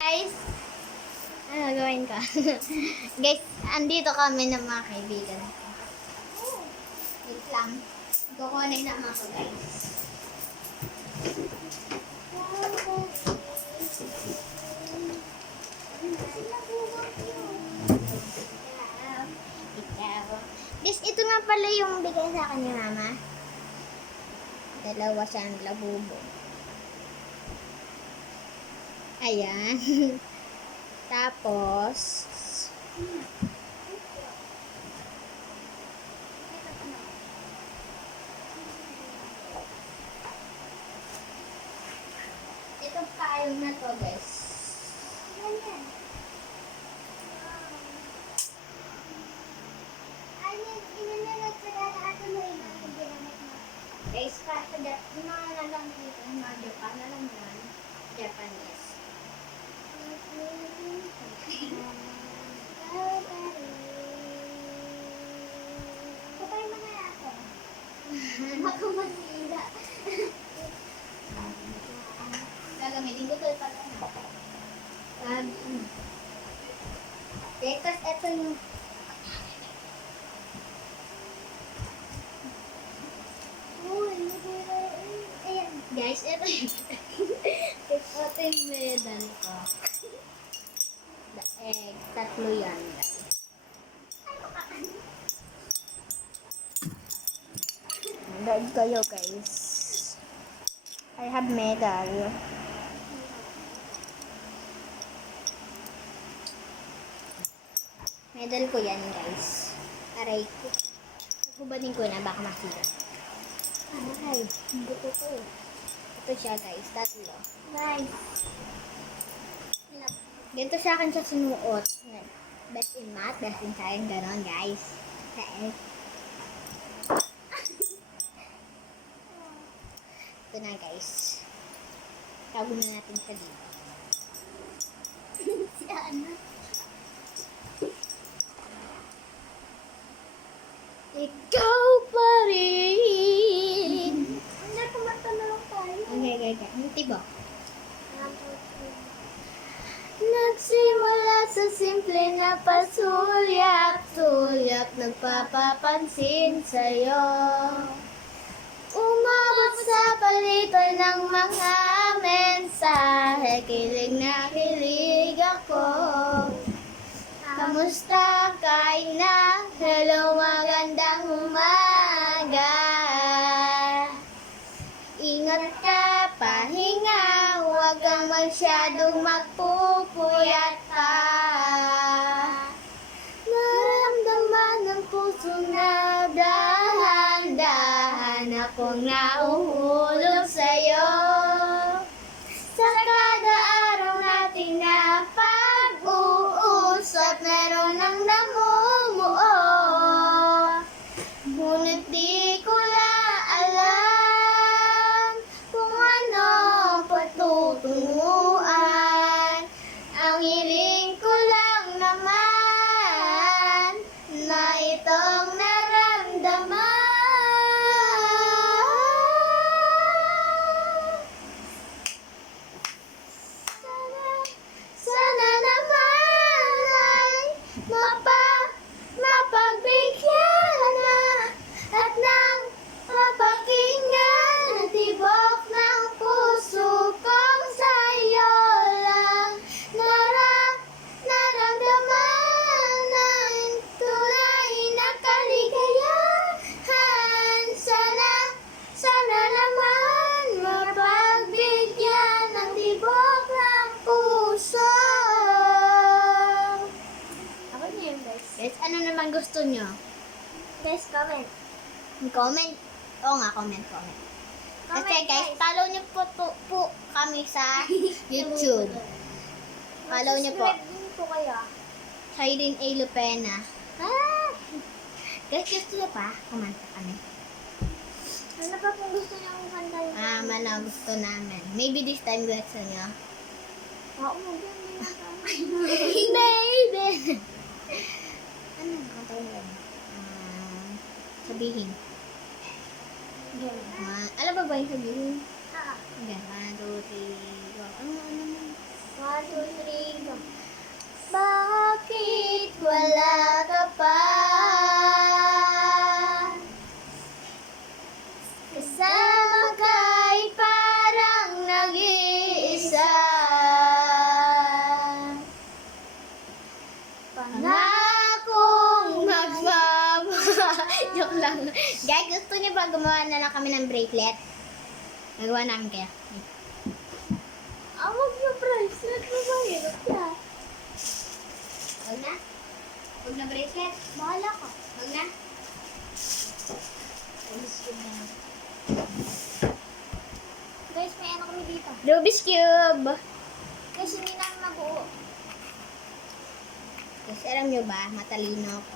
Guys, ano gawin ka? Guys, andito kami ng mga kaibigan ko. Wait lang. Kukunin na ako, guys. Ikaw. Guys, ito nga pala yung bigay sa akin ni Mama. Dalawa siyang labubo. Ayan. Tapos, itong payong na to, guys. Ganyan. Guys, kasi yung mga nalang dito, yung mga Japan na lang yan. Japanese. Kapay mo na ako. Ako masira. Gagamitin ko ito pala na. Okay, kasi ito yung ayan, guys, ito yung ito yung medal ko. The egg. Tatlo yan, guys. Guide kayo, guys. I have medal. Medal ko yan, guys. Aray ko. Hubanin ko na, baka masira. Ay, buto ko. Ito siya, guys. Tatlo. Nice. Ganito sa akin siya sinuot. Best in math, best in science, gano'n, guys. Okay. Ito na, guys. Tago na natin sa dito. Si Ana. Ikaw pa rin. Hindi, kumanta na lang tayo. Okay. Hindi ba? Nagsimula sa simple na pasulyap-sulyap, nagpapapansin sa'yo. Umabot sa palitan ng mga mensahe, kilig na kilig ako. Kamusta kain na? Hello, magandang umaga. Ingat ka, pahinga, huwag kang masyadong magpupuyat pa. Naramdaman ng puso na dahan-dahan akong nauhulog sa'yo. Sa kada araw natin na pag-uusap, meron ang namumuo. Ngunit di ko alam kung ano patutunguhan. Ang hiling ko lang naman na itong naramdaman. Sana naman ay mapagbigyan na at nang mapakinggan ang tibok ng puso kong sa'yo lang naramdaman ng tunay na kaligayahan. Sana naman mapagbigyan ng tibok ng puso. Ako na yun, guys. Guys, ano naman gusto nyo? Guys, comment. Comment? Oo nga, comment. Kasi guys, follow nyo po kami sa YouTube. Follow nyo po. Subscribe po kaya. Shailene A. Lupena. Guys, gusto nyo pa? Comment kami. Ano pa kung gusto niyo akong kantahin? Mana gusto namin. Maybe this time gusto nyo. Oo, maganda na. Hindi. Ano ang kantahin mo? Sabihin. Alam ba yung sabihin? Ah. Hanggang 1, 2, 3, 4. Ano? 1, 2, 3, go. Bakit wala ka pa? Kasama ka'y parang nag-iisa. Pangakong Joke lang. Guys, gusto niyo ba gumawa na lang kami ng bracelet? Nagawa namin kaya. Wag na bracelet mo ba? Hirap na. Huwag na? Huwag na bracelet? Bahala ka. Huwag na? Rubik's Cube na lang. Guys, may ano kami dito. Rubik's Cube! Guys, hindi namin mabuo. Kasi alam nyo ba, matalino ako.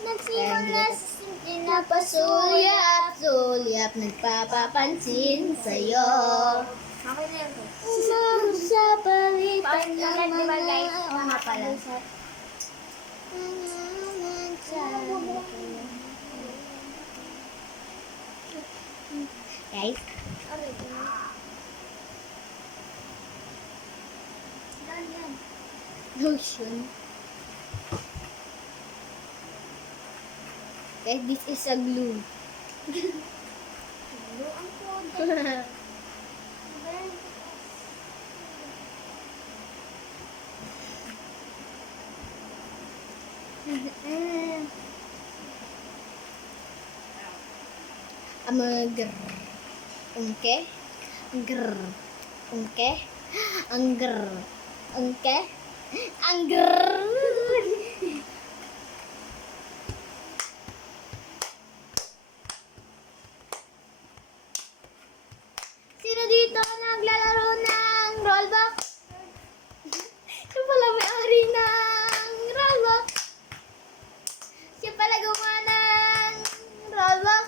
Nagsimula sa Napasulyap, nagpapapansin sa'yo. Okay na yun, guys. Sa palitan Paulit-ulit, di ba, guys? Oo nga pala. Guys, lotion. Guys, this is a glue. Amagr. Ungke. Angr. Ungke. Angr. Ungke. Angr. Sino dito naglalaro ng rollbox? Siya pala may-ari ng rollbox. Siya pala gumawa ng rollbox.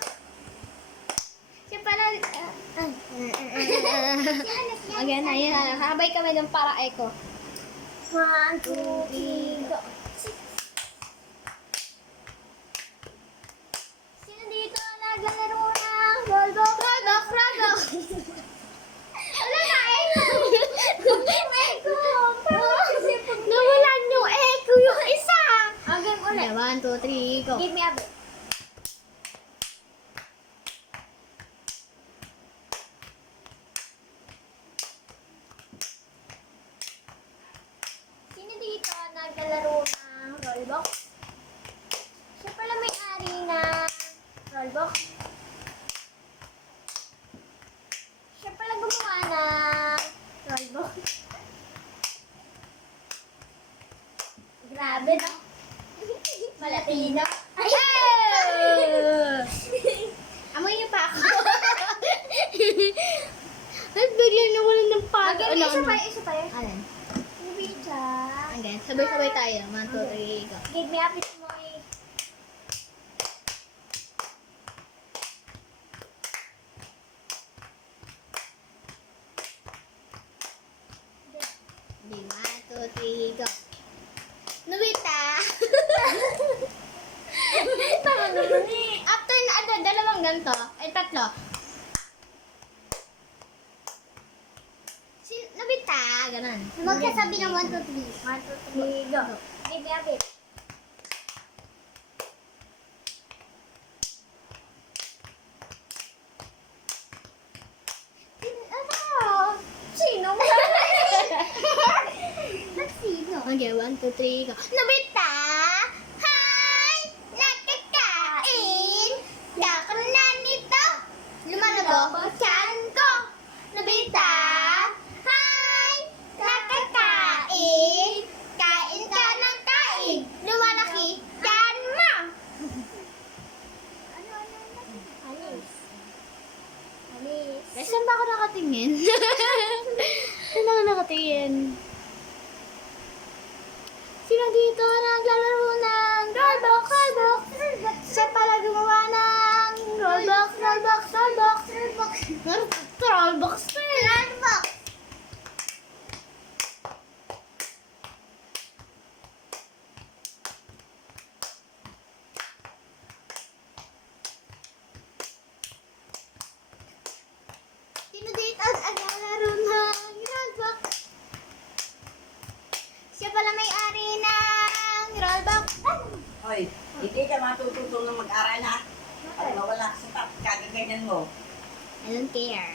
Siya pala... Again, ayan. Habay kami ng para echo. 1, 2, 3, go. Sino dito naglalaro ng rollbox? Rollbox, rollbox! Wala na, echo! Echo! Kasi pag... Nawalan yung echo yung isa! Again ulit. 1, 2, 3, go. Give me a bit. Sino dito naglalaro ng rollbox? Siya pala may-ari ng rollbox. Siya pala gumawa ng rollbox. Grabe, no? Malatino. Amoy niyo pa ako. At bigla nawalan ng pato. Okay, isa pa, isa pa. Alin? Pizza. Again, sabay-sabay tayo. 1, 2, 3, go. Give me a bit more. Di, 1, 2, 3, go. Nobita! Tama naman eh. After na, dalawang ganito, ay tatlo. Nobita! Ganon. Magkasabi ng 1, 2, 3. 1, 2, 3, go. Give me a bit. Ano? Sino? Sino? Okay, 1, 2, 3, go. Nobita! Hi! Nakakain! Dako na nito! Lumalabog ang tiyan ko! Nobita! Hi! Nakakain! Kain ka ng kain! Lumalaki tiyan mo! Ano? Alis. Alis. Guys, saan ba ako nakatingin? Saan ako nakatingin? Sino dito naglalaro ng Roblox? Siya pala gumawa ng Roblox, Roblox, Roblox. Roblox. Roblox. Sino dito naglalaro ng Roblox? Siya pala may-ari ng rollback. Hoy, hindi ka matututong na mag-aral ha. Pag mawala ka sa top, kagaganyan mo. I don't care.